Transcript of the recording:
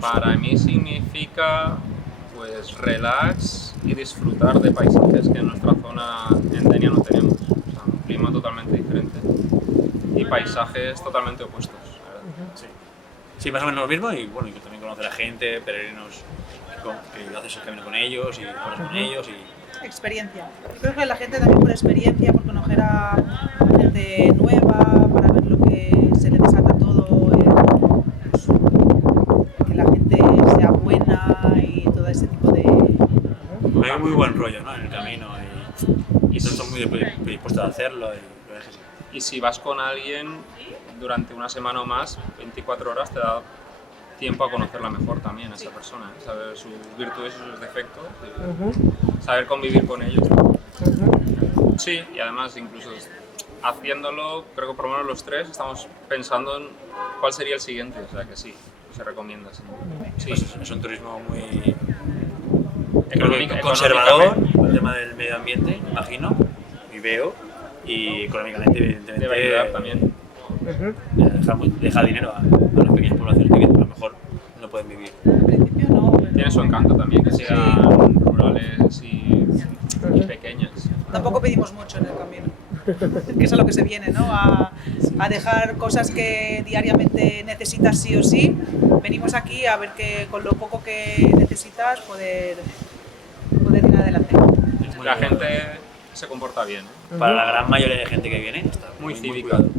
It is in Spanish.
Para mí significa pues relax y disfrutar de paisajes que en nuestra zona en Denia no tenemos. O sea, un clima totalmente diferente y paisajes totalmente opuestos. Sí. Sí, más o menos lo mismo y bueno, y que también conocer a gente, peregrinos, que haces el camino con ellos y juegas con ellos y... Experiencia. Yo creo que la gente también por experiencia, por conocer a gente nueva, para ver lo que se le desata todo, pues, que la gente sea buena y todo ese tipo de... Hay muy buen rollo, ¿no? En el camino y todos son muy predispuestos a hacerlo y la verdad es que sí. Y si vas con alguien durante una semana o más, 24 horas te da tiempo a conocerla mejor también a esa persona, ¿eh? Saber sus virtudes y sus defectos, saber convivir con ellos. Sí, y además incluso haciéndolo, creo que por lo menos los tres estamos pensando en cuál sería el siguiente, o sea que sí, se recomienda. Sí. Pues es un turismo muy Económicamente. conservador, el tema del medio ambiente, imagino, y veo, y económicamente evidentemente Debe ayudar también. deja dinero a las pequeñas poblaciones que a lo mejor no pueden vivir. Al principio no, pero Tiene su encanto también, que sean rurales y pequeñas. tampoco pedimos mucho en el camino. Que es a lo que se viene, ¿no? A dejar cosas que diariamente necesitas sí o sí. Venimos aquí a ver que con lo poco que necesitas poder ir adelante. La gente se comporta bien, ¿eh? Para la gran mayoría de gente que viene está Muy muy cívica. cuidado.